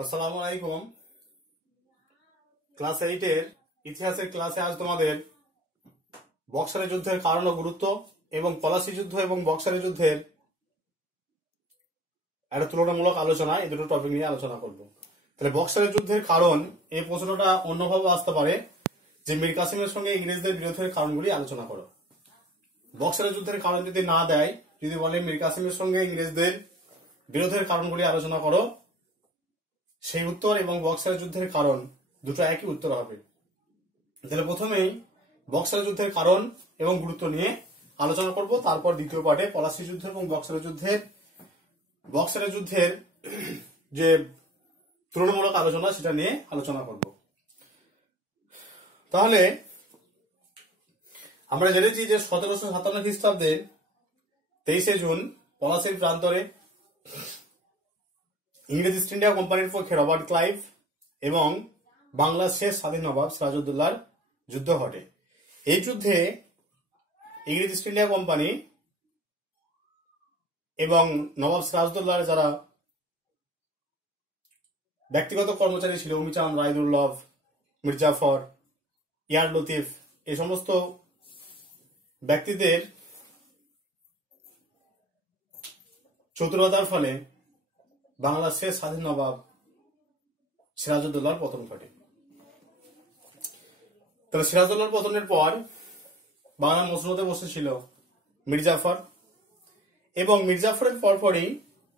আসসালামু আলাইকুম। ক্লাস 8 এর ইতিহাসের ক্লাসে আজ তোমাদের বক্সারের যুদ্ধের কারণ ও গুরুত্ব এবং পলাশী যুদ্ধ এবং বক্সারের যুদ্ধের একটা তুলনামূলক আলোচনা, এই দুটো টপিক নিয়ে আলোচনা করব। তাহলে বক্সারের যুদ্ধের কারণ, এই প্রশ্নটা অন্যভাবে আসতে পারে যে মীর কাসিমের সঙ্গে ইংরেজদের বিরোধের কারণগুলি আলোচনা করো। বক্সারের যুদ্ধের কারণ যদি না দেয়, যদি বলে মীর কাসিমের সঙ্গে ইংরেজদের বিরোধের কারণগুলি আলোচনা করো, সেই উত্তর এবং বক্সারের যুদ্ধের কারণ দুটো একই উত্তর হবে। তাহলে প্রথমেই বক্সারের যুদ্ধের কারণ এবং গুরুত্ব নিয়ে আলোচনা করব, তারপর দ্বিতীয় পার্টে পলাশী যুদ্ধ এবং বক্সারের যুদ্ধের যে তুলনামূলক আলোচনা সেটা নিয়ে আলোচনা করব। তাহলে আমরা জেনেছি যে 1757 খ্রিস্টাব্দে 23শে জুন পলাশীর প্রান্তরে ইংরেজ ইস্ট ইন্ডিয়া কোম্পানির পক্ষে রবার্ট ক্লাইভ এবং বাংলার শেষ স্বাধীন নবাব সিরাজউদ্দৌলার যুদ্ধ ঘটে। এই যুদ্ধে ইংরেজ ইস্ট ইন্ডিয়া কোম্পানি এবং নবাব সিরাজউদ্দৌলার যারা ব্যক্তিগত কর্মচারী ছিল, উমিচাঁদ, রায়দুর্লভ, মির্জাফর, ইয়ার লতিফ, এই সমস্ত ব্যক্তিদের চতুরতার ফলে বাংলার শেষ স্বাধীন নবাব সিরাজউদ্দৌলার পতন ঘটে। তবে সিরাজউদ্দৌলার পতনের পর বাংলার মসনদে বসেছিল মির্জাফর এবং মির্জাফরের পরপরই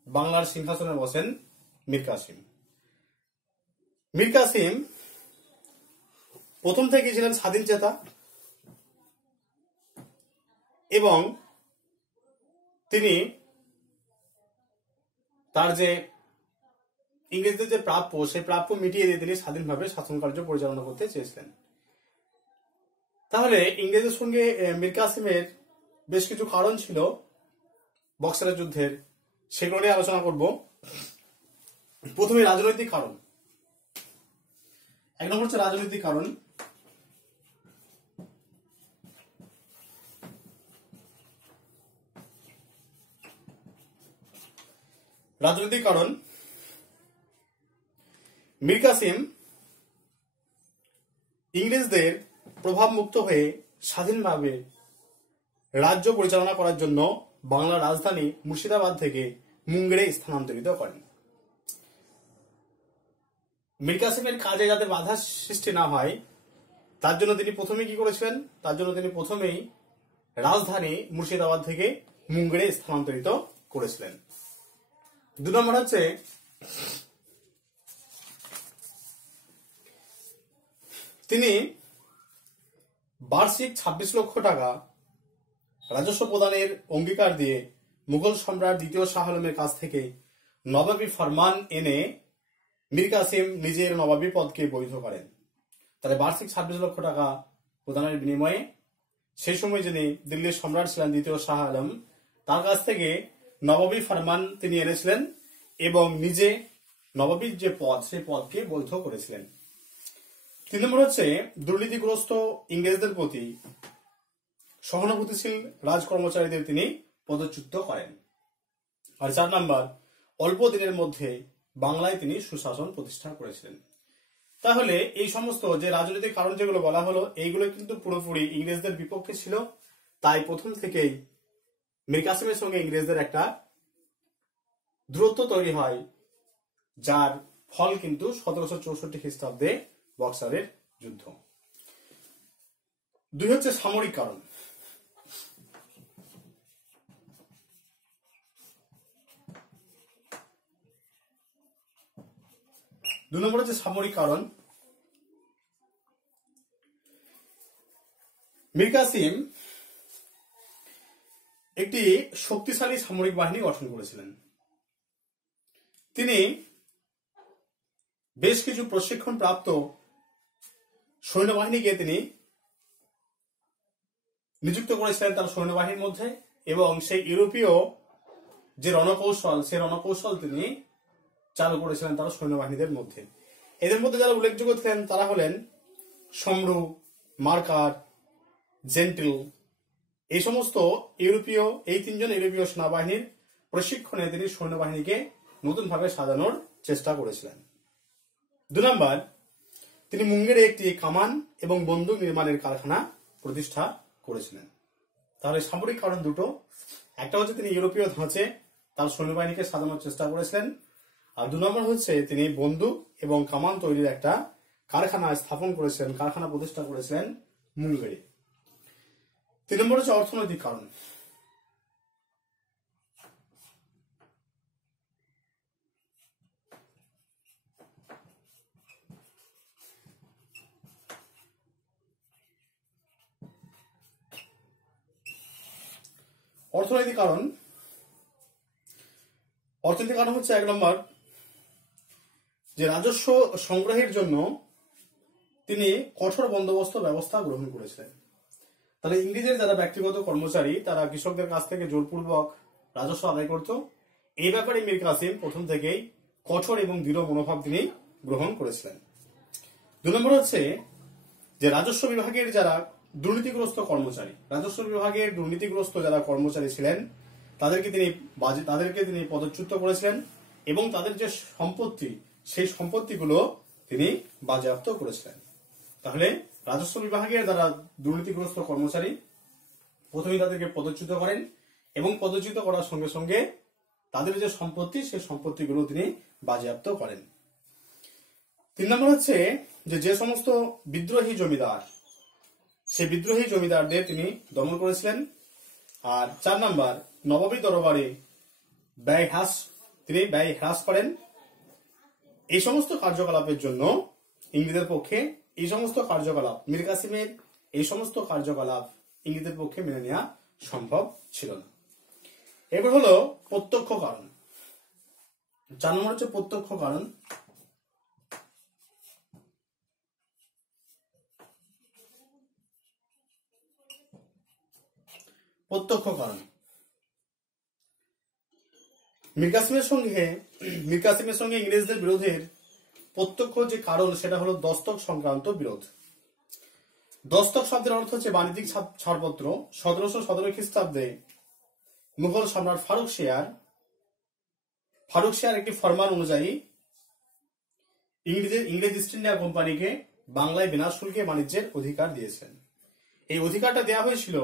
বাংলার সিংহাসনে বসেন মীর কাসিম। মীর কাসিম প্রথম থেকে ছিলেন স্বাধীন চেতা এবং তিনি তার যে ইংরেজদের যে প্রাপ্য, সেই প্রাপ্য মিটিয়ে দিয়ে তিনি স্বাধীনভাবে শাসন কার্য পরিচালনা করতে চেয়েছিলেন। তাহলে ইংরেজদের সঙ্গে মীর কাসিমের বেশ কিছু কারণ ছিল বক্সারের যুদ্ধের, সেগুলো নিয়ে আলোচনা করব। প্রথমে রাজনৈতিক কারণ। এক নম্বর হচ্ছে রাজনৈতিক কারণ। রাজনৈতিক কারণ, মীর কাসিম ইংরেজদের প্রভাব মুক্ত হয়ে স্বাধীনভাবে রাজ্য পরিচালনা করার জন্য বাংলার রাজধানী মুর্শিদাবাদ থেকে মুঙ্গেরে স্থানান্তরিত করেন। মীর কাসিমের কাজে যাতে বাধা সৃষ্টি না হয় তার জন্য তিনি প্রথমে কি করেছিলেন? তার জন্য তিনি প্রথমেই রাজধানী মুর্শিদাবাদ থেকে মুঙ্গেরে স্থানান্তরিত করেছিলেন। 2 নম্বর হচ্ছে তিনি বার্ষিক 26 লক্ষ টাকা রাজস্ব প্রদানের অঙ্গীকার দিয়ে মুঘল সম্রাট দ্বিতীয় শাহ আলমের কাছ থেকে নবাবী ফরমান এনে মীর কাসিম নিজের নবাবী পদকে বৈধ করেন। তাহলে বার্ষিক 26 লক্ষ টাকা প্রদানের বিনিময়ে সেই সময় যিনি দিল্লির সম্রাট ছিলেন দ্বিতীয় শাহ আলম, তার কাছ থেকে নবাবী ফরমান তিনি এনেছিলেন এবং নিজে নবাবীর যে পদ, সেই পদকে বৈধ করেছিলেন। 3 নম্বর হচ্ছে দুর্নীতিগ্রস্ত ইংরেজদের প্রতি সহানুভূতিশীল রাজকর্মচারীদের তিনি পদচ্যুত করেন। আর 4 নম্বর, অল্প দিনের মধ্যে বাংলায় তিনি সুশাসন প্রতিষ্ঠা করেছিলেন। তাহলে এই সমস্ত যে রাজনৈতিক কারণ যেগুলো বলা হলো, এইগুলো কিন্তু পুরোপুরি ইংরেজদের বিপক্ষে ছিল। তাই প্রথম থেকেই মীর কাসিমের সঙ্গে ইংরেজদের একটা দূরত্ব তৈরি হয়, যার ফল কিন্তু 1764 খ্রিস্টাব্দে বক্সারের যুদ্ধ। 2 হচ্ছে সামরিক কারণ। দু নম্বর হচ্ছে সামরিক কারণ। মীর কাসিম একটি শক্তিশালী সামরিক বাহিনী গঠন করেছিলেন। তিনি বেশ কিছু প্রশিক্ষণ প্রাপ্ত সৈন্যবাহিনীকে তিনি নিযুক্ত করেছিলেন তার সৈন্যবাহিনীর মধ্যে এবং সেই ইউরোপীয় যে রণকৌশল, সেই রণকৌশল তিনি চালু করেছিলেন তার সৈন্যবাহিনীদের মধ্যে। এদের মধ্যে যারা উল্লেখযোগ্য ছিলেন তারা হলেন সমরু, মার্কার, জেন্টিল। এই সমস্ত ইউরোপীয়, এই 3 জন ইউরোপীয় সেনাবাহিনীর প্রশিক্ষণে তিনি সৈন্যবাহিনীকে নতুনভাবে সাজানোর চেষ্টা করেছিলেন। 2 নম্বর, তিনি মুঙ্গেরে একটি কামান এবং বন্দুক নির্মাণের কারখানা প্রতিষ্ঠা করেছিলেন। তাহলে সামরিক কারণ দুটো, একটা হচ্ছে তিনি ইউরোপীয় ধাঁচে তার সৈন্যবাহিনীকে সাজানোর চেষ্টা করেছিলেন, আর 2 নম্বর হচ্ছে তিনি বন্দুক এবং কামান তৈরির একটা কারখানা স্থাপন করেছিলেন, কারখানা প্রতিষ্ঠা করেছিলেন মুঙ্গেরে। 3 নম্বর হচ্ছে অর্থনৈতিক কারণ। অর্থনৈতিক কারণ হচ্ছে 1 নম্বর, যে রাজস্ব সংগ্রহের জন্য তিনি কঠোর বন্দোবস্ত ব্যবস্থা গ্রহণ করেছিলেন। তাহলে ইংরেজের যারা ব্যক্তিগত কর্মচারী তারা কৃষকদের কাছ থেকে জোরপূর্বক রাজস্ব আদায় করত। এই ব্যাপারে মীর কাসিম প্রথম থেকেই কঠোর এবং দৃঢ় মনোভাব তিনি গ্রহণ করেছিলেন। 2 নম্বর হচ্ছে যে রাজস্ব বিভাগের যারা দুর্নীতিগ্রস্ত যারা কর্মচারী ছিলেন তাদেরকে তিনি পদচ্যুত করেছিলেন এবং তাদের যে সম্পত্তি সেই সম্পত্তিগুলো তিনি বাজেয়াপ্ত করেছিলেন। তাহলে রাজস্ব বিভাগের যারা দুর্নীতিগ্রস্ত কর্মচারী প্রথমেই তাদেরকে পদচ্যুত করেন এবং পদচ্যুত করার সঙ্গে সঙ্গে তাদের যে সম্পত্তি সেই সম্পত্তিগুলো তিনি বাজেয়াপ্ত করেন। 3 নম্বর হচ্ছে যে সমস্ত বিদ্রোহী জমিদার, সেই বিদ্রোহী জমিদারদের তিনি দমন করেছিলেন। আর 4 নম্বর, নবাবী দরবারে তিনি ব্যয় হ্রাস করেন। এই সমস্ত কার্যকলাপের জন্য ইংরেজদের পক্ষে মীর কাসিমের এই সমস্ত কার্যকলাপ ইংরেজদের পক্ষে মেনে নেওয়া সম্ভব ছিল না। এবার হলো প্রত্যক্ষ কারণ। 4 নম্বর হচ্ছে প্রত্যক্ষ কারণ। মীর কাসিমের সঙ্গে ইংরেজদের বিরোধের প্রত্যক্ষ যে কারণ সেটা হলো দস্তক সংক্রান্ত বিরোধ। দস্তক শব্দের অর্থ হচ্ছে বাণিজ্যিক ছাড়পত্র। 1717 খ্রিস্টাব্দে মুঘল সম্রাট ফারুক শেয়ার একটি ফরমান অনুযায়ী ইংরেজ ইস্ট ইন্ডিয়া কোম্পানিকে বাংলায় বিনা শুল্কে বাণিজ্যের অধিকার দিয়েছেন। এই অধিকারটা দেওয়া হয়েছিল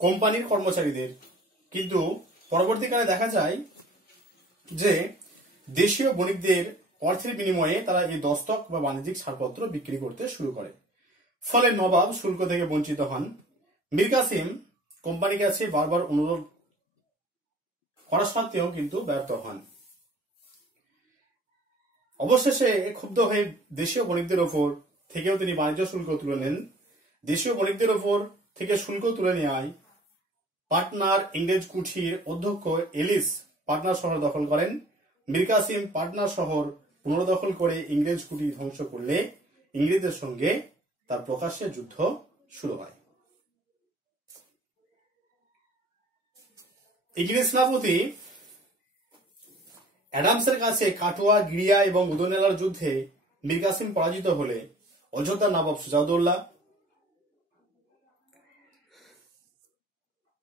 কোম্পানির কর্মচারীদের, কিন্তু পরবর্তীকালে দেখা যায় যে দেশীয় বণিকদের অর্থের বিনিময়ে তারা এই দস্তক বা বাণিজ্যিক ছাড়পত্র বিক্রি করতে শুরু করে। ফলে নবাব শুল্ক থেকে বঞ্চিত হন। মীর কাসিম কোম্পানির কাছে বারবার অনুরোধ করা সত্ত্বেও কিন্তু ব্যর্থ হন। অবশেষে ক্ষুব্ধ হয়ে দেশীয় বণিকদের ওপর থেকেও তিনি বাণিজ্য শুল্ক তুলে নেন। দেশীয় বণিকদের ওপর থেকে শুল্ক তুলে নেওয়ায় পাটনার ইংরেজ কুঠির অধ্যক্ষ এলিস পাটনা শহর দখল করেন। মীর কাসিম পাটনা শহর পুনর্দখল করে ইংরেজ কুঠি ধ্বংস করলে ইংরেজদের সঙ্গে তার প্রকাশ্যে যুদ্ধ শুরু হয়। ইংরেজ সেনাপতি অ্যাডামসের কাছে কাটোয়া, গিরিয়া এবং উদয়নালার যুদ্ধে মীর কাসিম পরাজিত হলে অযোধ্যার নবাব সুজাউদ্দৌলা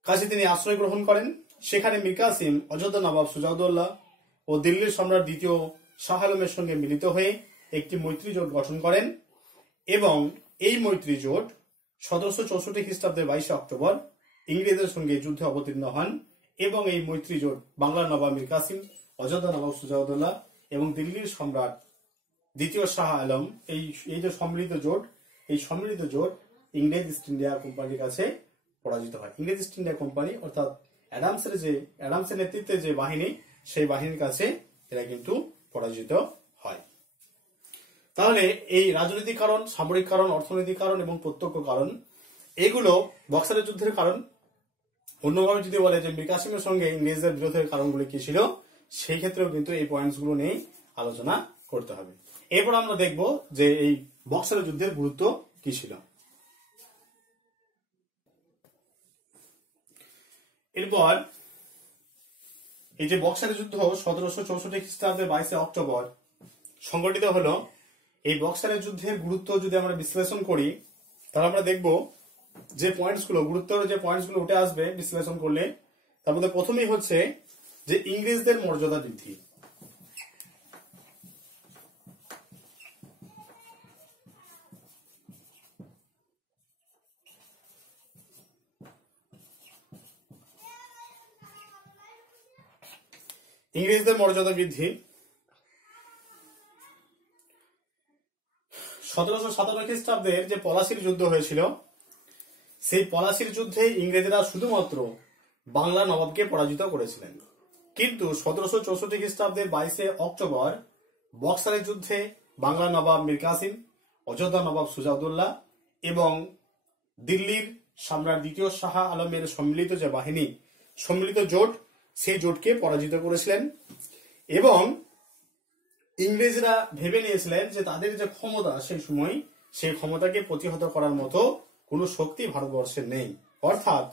কাছে তিনি আশ্রয় গ্রহণ করেন। সেখানে মীর কাসিম অযোধ্যা নবাব সুজাউদ্দৌলা ও দিল্লির সম্রাট দ্বিতীয় শাহ আলমের সঙ্গে মিলিত হয়ে একটি মৈত্রী জোট গঠন করেন এবং এই মৈত্রী জোট 1764 খ্রিস্টাব্দের 22 অক্টোবর ইংরেজদের সঙ্গে যুদ্ধে অবতীর্ণ হন এবং এই মৈত্রী জোট বাংলার নবাব মীর কাসিম, অযোধ্যা নবাব সুজাউদ্দৌলা এবং দিল্লির সম্রাট দ্বিতীয় শাহ আলম এই যে সম্মিলিত জোট ইংরেজ ইস্ট ইন্ডিয়া কোম্পানির কাছে পরাজিত হয়। ইংরেজ ইস্ট ইন্ডিয়া কোম্পানি অর্থাৎ অ্যাডামসের নেতৃত্বে যে বাহিনী, সেই বাহিনীর কাছে এরা কিন্তু পরাজিত হয়। তাহলে এই রাজনৈতিক কারণ, সামরিক কারণ, অর্থনৈতিক কারণ এবং প্রত্যক্ষ কারণ, এগুলো বক্সারের যুদ্ধের কারণ। অন্যভাবে যদি বলে যে মীর কাসিমের সঙ্গে ইংরেজদের বিরোধের কারণগুলি কি ছিল, সেই ক্ষেত্রেও কিন্তু এই পয়েন্টস গুলো নিয়ে আলোচনা করতে হবে। এরপর আমরা দেখব যে এই বক্সারের যুদ্ধের গুরুত্ব কি ছিল। এরপর এই যে বক্সারের যুদ্ধ 1764 খ্রিস্টাব্দের 22 অক্টোবর সংগঠিত হলো, এই বক্সারের যুদ্ধের গুরুত্ব যদি আমরা বিশ্লেষণ করি তাহলে আমরা দেখব যে গুরুত্বের যে পয়েন্টসগুলো উঠে আসবে বিশ্লেষণ করলে, তার মধ্যে প্রথমেই হচ্ছে যে ইংরেজদের মর্যাদা বৃদ্ধি। ইংরেজদের মর্যাদা বৃদ্ধি। 1757 খ্রিস্টাব্দের যে পলাশির যুদ্ধ হয়েছিল, সেই পলাশির যুদ্ধে ইংরেজরা শুধুমাত্র বাংলা নবাবকে পরাজিত করেছিলেন। কিন্তু 1764 খ্রিস্টাব্দের 22 অক্টোবর বক্সারের যুদ্ধে বাংলা নবাব মীর কাসিম, অযোধ্যা নবাব সুজাউদ্দৌলা এবং দিল্লির সম্রাট দ্বিতীয় শাহ আলমের সম্মিলিত যে বাহিনী, সম্মিলিত জোট, সেই জোটকে পরাজিত করেছিলেন। এবং ইংরেজরা ভেবে নিয়েছিলেন যে তাদের যে ক্ষমতা সেই সময়, সেই ক্ষমতাকে প্রতিহত করার মতো কোনো শক্তি ভারতবর্ষে নেই, অর্থাৎ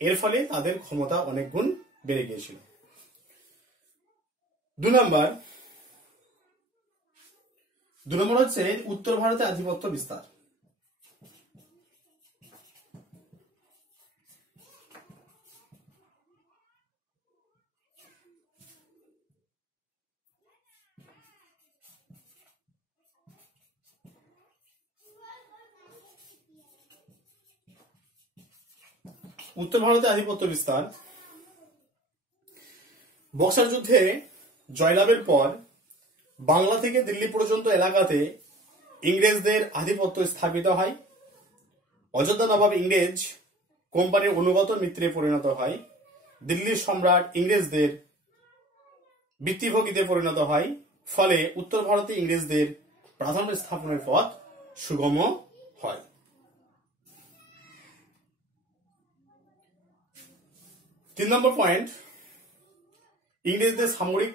এর ফলে তাদের ক্ষমতা অনেক গুণ বেড়ে গিয়েছিল। 2 নম্বর হচ্ছে উত্তর ভারতে আধিপত্য বিস্তার। উত্তর ভারতে আধিপত্য বিস্তার। বক্সার যুদ্ধে জয়লাভের পর বাংলা থেকে দিল্লি পর্যন্ত এলাকাতে ইংরেজদের আধিপত্য স্থাপিত হয়। অযোধ্যা নবাব ইংরেজ কোম্পানির অনুগত মিত্রে পরিণত হয়। দিল্লির সম্রাট ইংরেজদের বৃত্তিভোগীতে পরিণত হয়। ফলে উত্তর ভারতে ইংরেজদের প্রাধান্য স্থাপনের পথ সুগম হয়। 3 নম্বর পয়েন্ট, ইংরেজদের সামরিক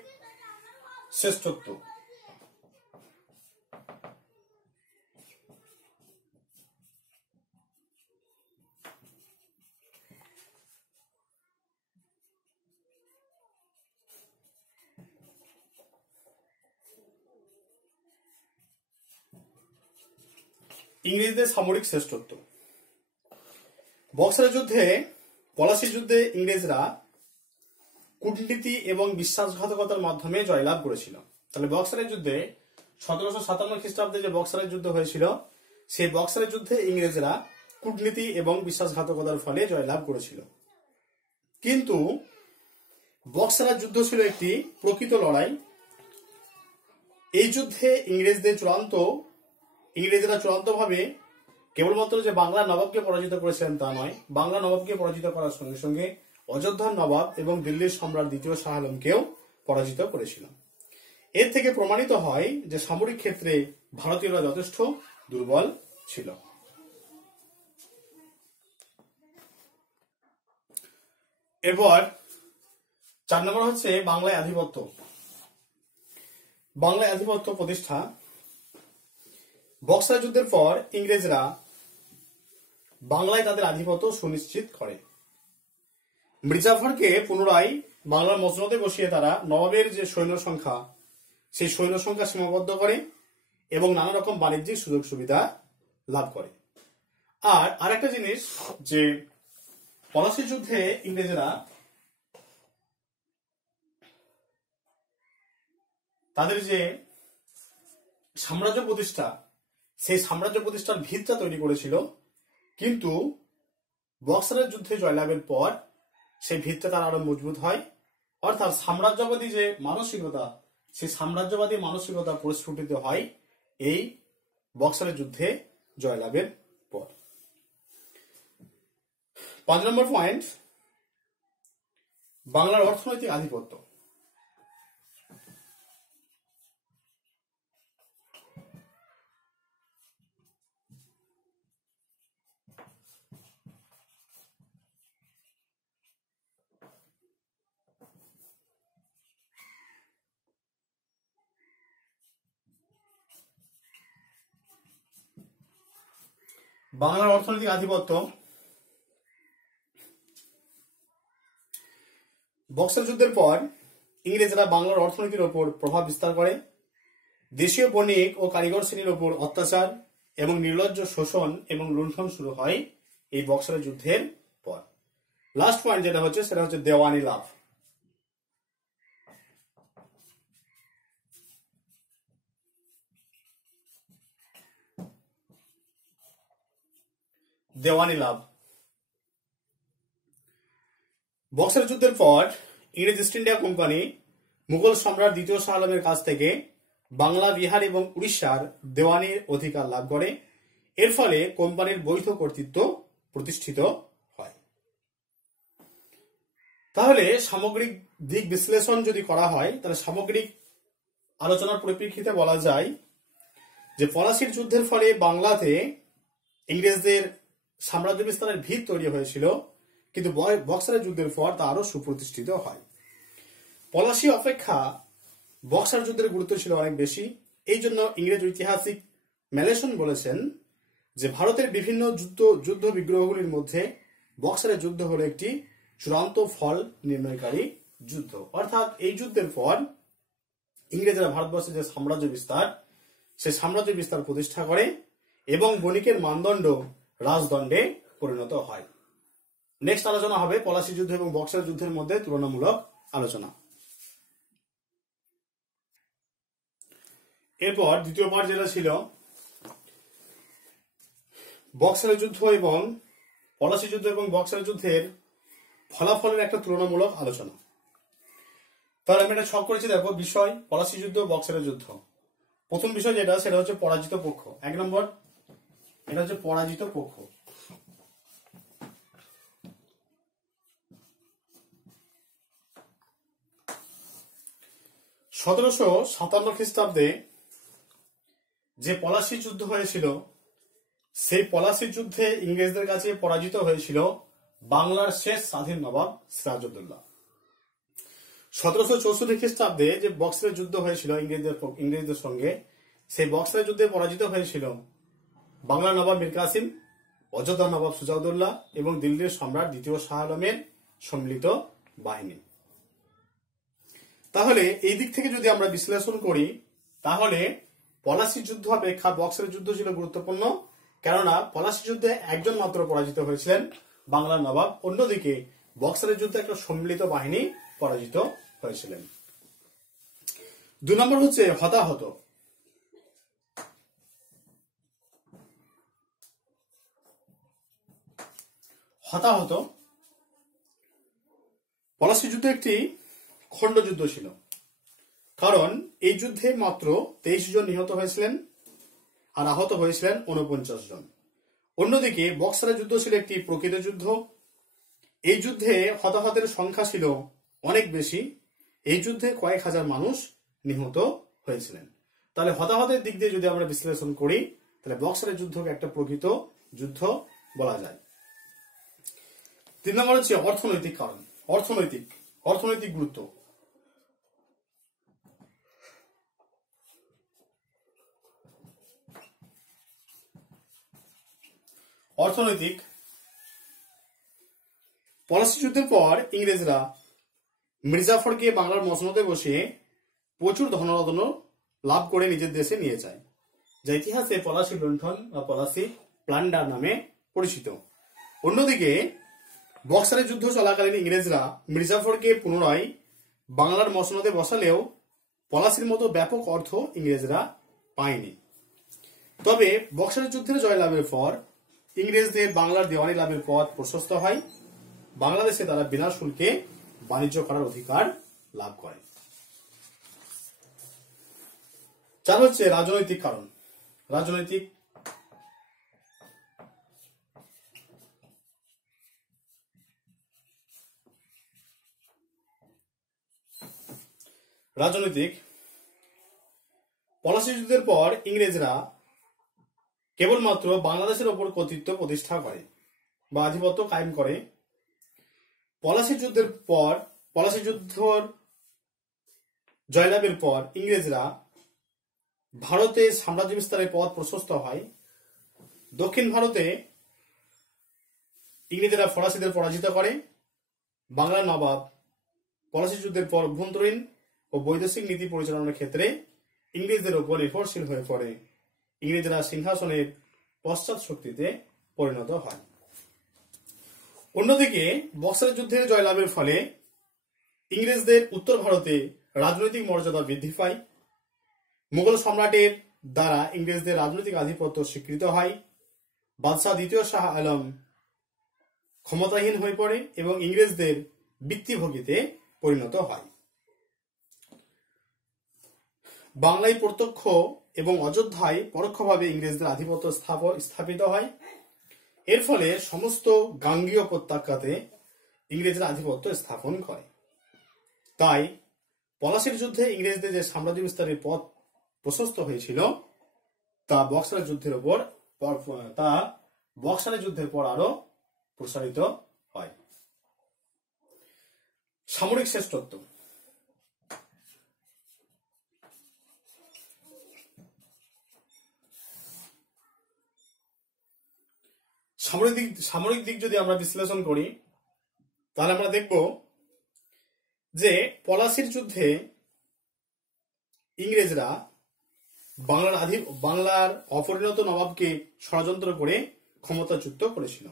শ্রেষ্ঠত্ব। ইংরেজদের সামরিক শ্রেষ্ঠত্ব। বক্সারের যুদ্ধে, পলাশির যুদ্ধে ইংরেজরা কূটনীতি এবং বিশ্বাসঘাতকতার মাধ্যমে জয়লাভ করেছিল। তাহলে বক্সারের যুদ্ধে 1757 খ্রিস্টাব্দে যে বক্সারের যুদ্ধ হয়েছিল, সেই বক্সারের যুদ্ধে ইংরেজরা কূটনীতি এবং বিশ্বাসঘাতকতার ফলে জয়লাভ করেছিল। কিন্তু বক্সারের যুদ্ধ ছিল একটি প্রকৃত লড়াই। এই যুদ্ধে ইংরেজরা চূড়ান্তভাবে কেবলমাত্র যে বাংলা নবাবকে পরাজিত করেছিলেন তা নয়, বাংলা নবাবকে পরাজিত করার সঙ্গে সঙ্গে অযোধ্যার নবাব এবং দিল্লির সম্রাট দ্বিতীয় শাহ আলমকেও পরাজিত করেছিল। এর থেকে প্রমাণিত হয় যে সামরিক ক্ষেত্রে ভারতীয়রা যথেষ্ট দুর্বল ছিল। এরপর 4 নম্বর হচ্ছে বাংলায় আধিপত্য। বাংলায় আধিপত্য প্রতিষ্ঠা। বক্সার যুদ্ধের পর ইংরেজরা বাংলায় তাদের আধিপত্য সুনিশ্চিত করে। মির্জাফরকে পুনরায় বাংলার মসনদে বসিয়ে তারা নবাবের যে সৈন্য সংখ্যা, সেই সৈন্য সংখ্যা সীমাবদ্ধ করে এবং নানা রকম বাণিজ্যিক সুযোগ সুবিধা লাভ করে। আর আরেকটা জিনিস, যে পলাশির যুদ্ধে ইংরেজরা তাদের যে সাম্রাজ্য প্রতিষ্ঠা, সেই সাম্রাজ্য প্রতিষ্ঠার ভিতটা তৈরি করেছিল, কিন্তু বক্সারের যুদ্ধে জয়লাভের পর সেই ভিতটা তার আরো মজবুত হয়। অর্থাৎ সাম্রাজ্যবাদী যে মানসিকতা, সেই সাম্রাজ্যবাদী মানসিকতা পরিস্ফুটিত হয় এই বক্সারের যুদ্ধে জয়লাভের পর। 5 নম্বর পয়েন্ট, বাংলার অর্থনৈতিক আধিপত্য। বাংলার অর্থনৈতিক আধিপত্য। বক্সার যুদ্ধের পর ইংরেজরা বাংলার অর্থনীতির ওপর প্রভাব বিস্তার করে। দেশীয় বণিক ও কারিগর শ্রেণীর ওপর অত্যাচার এবং নির্লজ্জ শোষণ এবং লুণ্ঠন শুরু হয় এই বক্সারের যুদ্ধের পর। লাস্ট পয়েন্ট যেটা হচ্ছে, সেটা হচ্ছে দেওয়ানি লাভ। দেওয়ানি লাভ। বক্সার যুদ্ধের পর ইংরেজ ইস্ট ইন্ডিয়া কোম্পানি মুঘল সম্রাট দ্বিতীয় শাহ আলমের কাছ থেকে বাংলা, বিহার এবং উড়িষ্যার দেওয়ানির অধিকার লাভ করে। এর ফলে কোম্পানির বৈধ কর্তৃত্ব প্রতিষ্ঠিত হয়। তাহলে সামগ্রিক দিক বিশ্লেষণ যদি করা হয়, তাহলে সামগ্রিক আলোচনার পরিপ্রেক্ষিতে বলা যায় যে পলাশির যুদ্ধের ফলে বাংলাতে ইংরেজদের সাম্রাজ্য বিস্তারের ভিত তৈরি হয়েছিল, কিন্তু বক্সারের যুদ্ধের পর তা আরো সুপ্রতিষ্ঠিত হয়। পলাশি অপেক্ষা বক্সার যুদ্ধের গুরুত্ব ছিল অনেক বেশি। এই জন্য ইংরেজ ঐতিহাসিক ম্যালেসন বলেছেন যে ভারতের বিভিন্ন যুদ্ধ বিগ্রহগুলির মধ্যে বক্সারের যুদ্ধ হল একটি চূড়ান্ত ফল নির্ণয়কারী যুদ্ধ। অর্থাৎ এই যুদ্ধের পর ইংরেজরা ভারতবর্ষের যে সাম্রাজ্য বিস্তার, সেই সাম্রাজ্য বিস্তার প্রতিষ্ঠা করে এবং বণিকের মানদণ্ড রাজদণ্ডে পরিণত হয়। নেক্সট আলোচনা হবে পলাশি যুদ্ধ এবং বক্সার যুদ্ধের মধ্যে তুলনামূলক আলোচনা। এরপর দ্বিতীয় পার্ট যেটা ছিল বক্সারের যুদ্ধ এবং পলাশি যুদ্ধ এবং বক্সারের যুদ্ধের ফলাফলের একটা তুলনামূলক আলোচনা। তাহলে আমি এটা ছক করেছি, দেখো বিষয় পলাশি যুদ্ধ, বক্সারের যুদ্ধ। প্রথম বিষয় যেটা, সেটা হচ্ছে পরাজিত পক্ষ। 1 নম্বর, এটা হচ্ছে পরাজিত পক্ষ। (1757 খ্রিস্টাব্দে যে পলাশি যুদ্ধ হয়েছিল, সেই পলাশি যুদ্ধে ইংরেজদের কাছে পরাজিত হয়েছিল বাংলার শেষ স্বাধীন নবাব সিরাজউদ্দৌলা। 1764 খ্রিস্টাব্দে যে বক্সারের যুদ্ধ হয়েছিল ইংরেজদের সঙ্গে, সেই বক্সারের যুদ্ধে পরাজিত হয়েছিল বাংলার নবাব মীর কাসিম, অযোধ্যার নবাব সুজাউদ্দৌলা এবং দিল্লির সম্রাট দ্বিতীয় শাহ আলমের সম্মিলিত বাহিনী। তাহলে এই দিক থেকে যদি আমরা বিশ্লেষণ করি, তাহলে পলাশি যুদ্ধ অপেক্ষা বক্সারের যুদ্ধ ছিল গুরুত্বপূর্ণ, কেননা পলাশি যুদ্ধে একজন মাত্র পরাজিত হয়েছিলেন, বাংলার নবাব। অন্যদিকে বক্সারের যুদ্ধে একটা সম্মিলিত বাহিনী পরাজিত হয়েছিলেন। 2 নম্বর হচ্ছে হতাহত। হতাহত পলাশি যুদ্ধ একটি খণ্ডযুদ্ধ ছিল, কারণ এই যুদ্ধে মাত্র 23 জন নিহত হয়েছিলেন আর আহত হয়েছিলেন 49 জন। অন্যদিকে বক্সারের যুদ্ধ ছিল একটি প্রকৃত যুদ্ধ। এই যুদ্ধে হতাহতের সংখ্যা ছিল অনেক বেশি। এই যুদ্ধে কয়েক হাজার মানুষ নিহত হয়েছিলেন। তাহলে হতাহতের দিক দিয়ে যদি আমরা বিশ্লেষণ করি, তাহলে বক্সারের যুদ্ধকে একটা প্রকৃত যুদ্ধ বলা যায়। 3 নম্বর হচ্ছে অর্থনৈতিক কারণ, অর্থনৈতিক গুরুত্ব। অর্থনৈতিক, পলাশি যুদ্ধের পর ইংরেজরা মির্জাফরকে বাংলার মসনদে বসিয়ে প্রচুর ধনরত্ন লাভ করে নিজের দেশে নিয়ে যায়, যা ইতিহাসে পলাশি লুণ্ঠন বা পলাশি প্লান্ডার নামে পরিচিত। অন্যদিকে বক্সারের যুদ্ধ চলাকালীন ইংরেজরা মির্জাফরকে পুনরায় বাংলার মসনদে বসালেও পলাশির মতো ব্যাপক অর্থ ইংরেজরা পায়নি। তবে বক্সারের যুদ্ধের জয়লাভের পর ইংরেজদের বাংলার দেওয়ানি লাভের পথ প্রশস্ত হয়। বাংলাদেশে তারা বিনা শুল্কে বাণিজ্য করার অধিকার লাভ করে। 4 হচ্ছে রাজনৈতিক কারণ। রাজনৈতিক পলাশি যুদ্ধের পর ইংরেজরা কেবলমাত্র বাংলাদেশের ওপর কর্তৃত্ব প্রতিষ্ঠা করে বা আধিপত্য কায়েম করে। পলাশি যুদ্ধর জয়লাভের পর ইংরেজরা ভারতে সাম্রাজ্য বিস্তারের পথ প্রশস্ত হয়। দক্ষিণ ভারতে ইংরেজরা ফরাসিদের পরাজিত করে। বাংলার নবাব পলাশি যুদ্ধের পর অভ্যন্তরীণ ও বৈদেশিক নীতি পরিচালনার ক্ষেত্রে ইংরেজদের উপর নির্ভরশীল হয়ে পড়ে। ইংরেজরা সিংহাসনের পশ্চাৎ শক্তিতে পরিণত হয়। অন্যদিকে বক্সারের যুদ্ধের জয়লাভের ফলে ইংরেজদের উত্তর ভারতে রাজনৈতিক মর্যাদা বৃদ্ধি পায়। মুঘল সম্রাটের দ্বারা ইংরেজদের রাজনৈতিক আধিপত্য স্বীকৃত হয়। বাদশাহ দ্বিতীয় শাহ আলম ক্ষমতাহীন হয়ে পড়ে এবং ইংরেজদের বৃত্তিভোগীতে পরিণত হয়। বাংলায় প্রত্যক্ষ এবং অযোধ্যায় পরোক্ষভাবে ইংরেজদের আধিপত্য স্থাপিত হয়। এর ফলে সমস্ত গাঙ্গীয় উপত্যকাতে ইংরেজরা আধিপত্য স্থাপন করে। তাই পলাশীর যুদ্ধে ইংরেজদের যে সাম্রাজ্য বিস্তারের পথ প্রশস্ত হয়েছিল তা বক্সারের যুদ্ধের পর আরো প্রসারিত হয়। সামরিক শ্রেষ্ঠত্ব। সামরিক দিক যদি আমরা বিশ্লেষণ করি তাহলে আমরা দেখব যে পলাশীর যুদ্ধে ইংরেজরা বাংলার অপরিণত নবাবকে ষড়যন্ত্র করে ক্ষমতাচ্যুত করেছিল।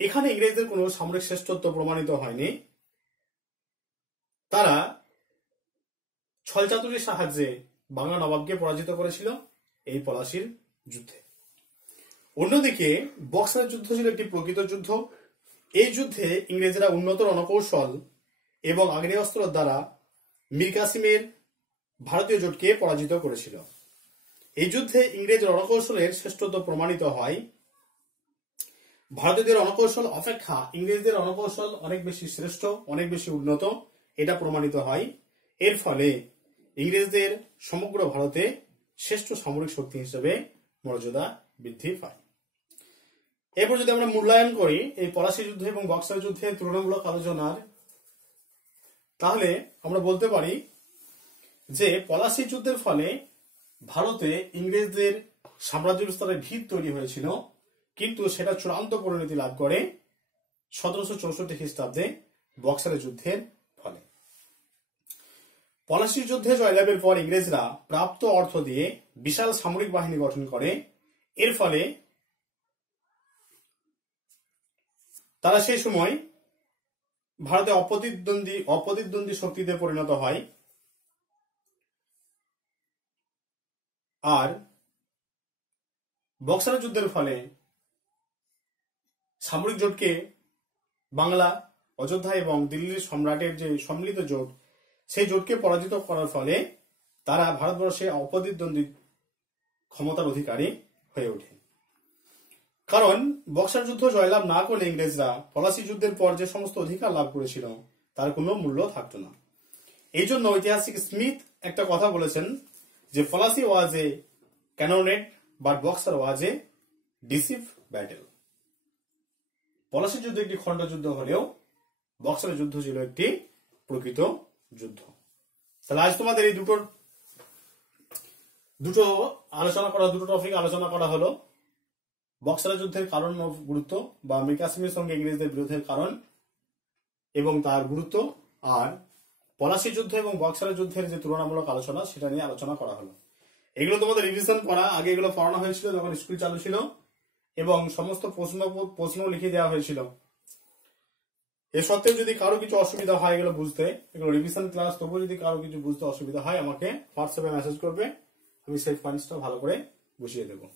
এখানে ইংরেজদের কোনো সামরিক শ্রেষ্ঠত্ব প্রমাণিত হয়নি। তারা ছলচাতুরির সাহায্যে বাংলা নবাবকে পরাজিত করেছিল এই পলাশীর যুদ্ধে। অন্যদিকে বক্সারের যুদ্ধ ছিল একটি প্রকৃত যুদ্ধ। এই যুদ্ধে ইংরেজরা উন্নত রণকৌশল এবং আগ্নেয়াস্ত্র দ্বারা মীর কাসিমের ভারতীয় জোটকে পরাজিত করেছিল। এই যুদ্ধে ইংরেজ রণকৌশলের শ্রেষ্ঠত্ব প্রমাণিত হয়। ভারতীয়দের রণকৌশল অপেক্ষা ইংরেজদের রণকৌশল অনেক বেশি শ্রেষ্ঠ, অনেক বেশি উন্নত, এটা প্রমাণিত হয়। এর ফলে ইংরেজদের সমগ্র ভারতে শ্রেষ্ঠ সামরিক শক্তি হিসেবে মর্যাদা বৃদ্ধি পায়। এরপর যদি আমরা মূল্যায়ন করি এই পলাশী যুদ্ধ এবং বক্সার যুদ্ধের তুলনামূলক আলোচনার, তাহলে আমরা বলতে পারি যে পলাশী যুদ্ধের ফলে ভারতে ইংরেজদের সাম্রাজ্য বিস্তারের ভিত তৈরি হয়েছিল, কিন্তু সেটা চূড়ান্ত পরিণতি লাভ করে 1764 খ্রিস্টাব্দে বক্সারের যুদ্ধের ফলে। পলাশী যুদ্ধে জয়লাভের পর ইংরেজরা প্রাপ্ত অর্থ দিয়ে বিশাল সামরিক বাহিনী গঠন করে। এর ফলে তারা সেই সময় ভারতে অপ্রতিদ্বন্দ্বী শক্তিতে পরিণত হয়। আর বক্সারের যুদ্ধের ফলে সামরিক জোটকে বাংলা, অযোধ্যা এবং দিল্লির সম্রাটের যে সম্মিলিত জোট, সেই জোটকে পরাজিত করার ফলে তারা ভারতবর্ষে অপ্রতিদ্বন্দ্বী ক্ষমতার অধিকারী হয়ে ওঠে। কারণ বক্সার যুদ্ধ জয়লাভ না করলে ইংরেজরা পলাশী যুদ্ধের পর যে সমস্ত অধিকার লাভ করেছিল তার কোনো মূল্য থাকতো না। এই জন্য ঐতিহাসিক স্মিথ একটা কথা বলেছেন যে Plassey was a cannonade but Buxar was a decisive battle. Plassey যুদ্ধ একটি খণ্ড যুদ্ধ হলেও বক্সারের যুদ্ধ ছিল একটি প্রকৃত যুদ্ধ। তাহলে আজ তোমাদের এই দুটো টপিক আলোচনা করা হলো। বক্সারের যুদ্ধের কারণ ও গুরুত্ব বা মীর কাসিমের সঙ্গে ইংরেজদের বিরোধের কারণ এবং তার গুরুত্ব, আর পলাশী যুদ্ধ এবং বক্সারের যুদ্ধের যে তুলনামূলক আলোচনা সেটা নিয়ে আলোচনা করা হলো। এগুলো তোমাদের রিভিশন করা, আগে এগুলো পড়ানো হয়েছিল যখন স্কুল চালু ছিল এবং সমস্ত প্রশ্ন লিখে দেওয়া হয়েছিল। এ সত্ত্বেও যদি কারো কিছু অসুবিধা হয় এগুলো বুঝতে, এগুলো রিভিশন ক্লাস, তবুও যদি কারো কিছু বুঝতে অসুবিধা হয় আমাকে হোয়াটসঅ্যাপে মেসেজ করবে, আমি সেই পয়েন্টসটা ভালো করে বুঝিয়ে দেবো।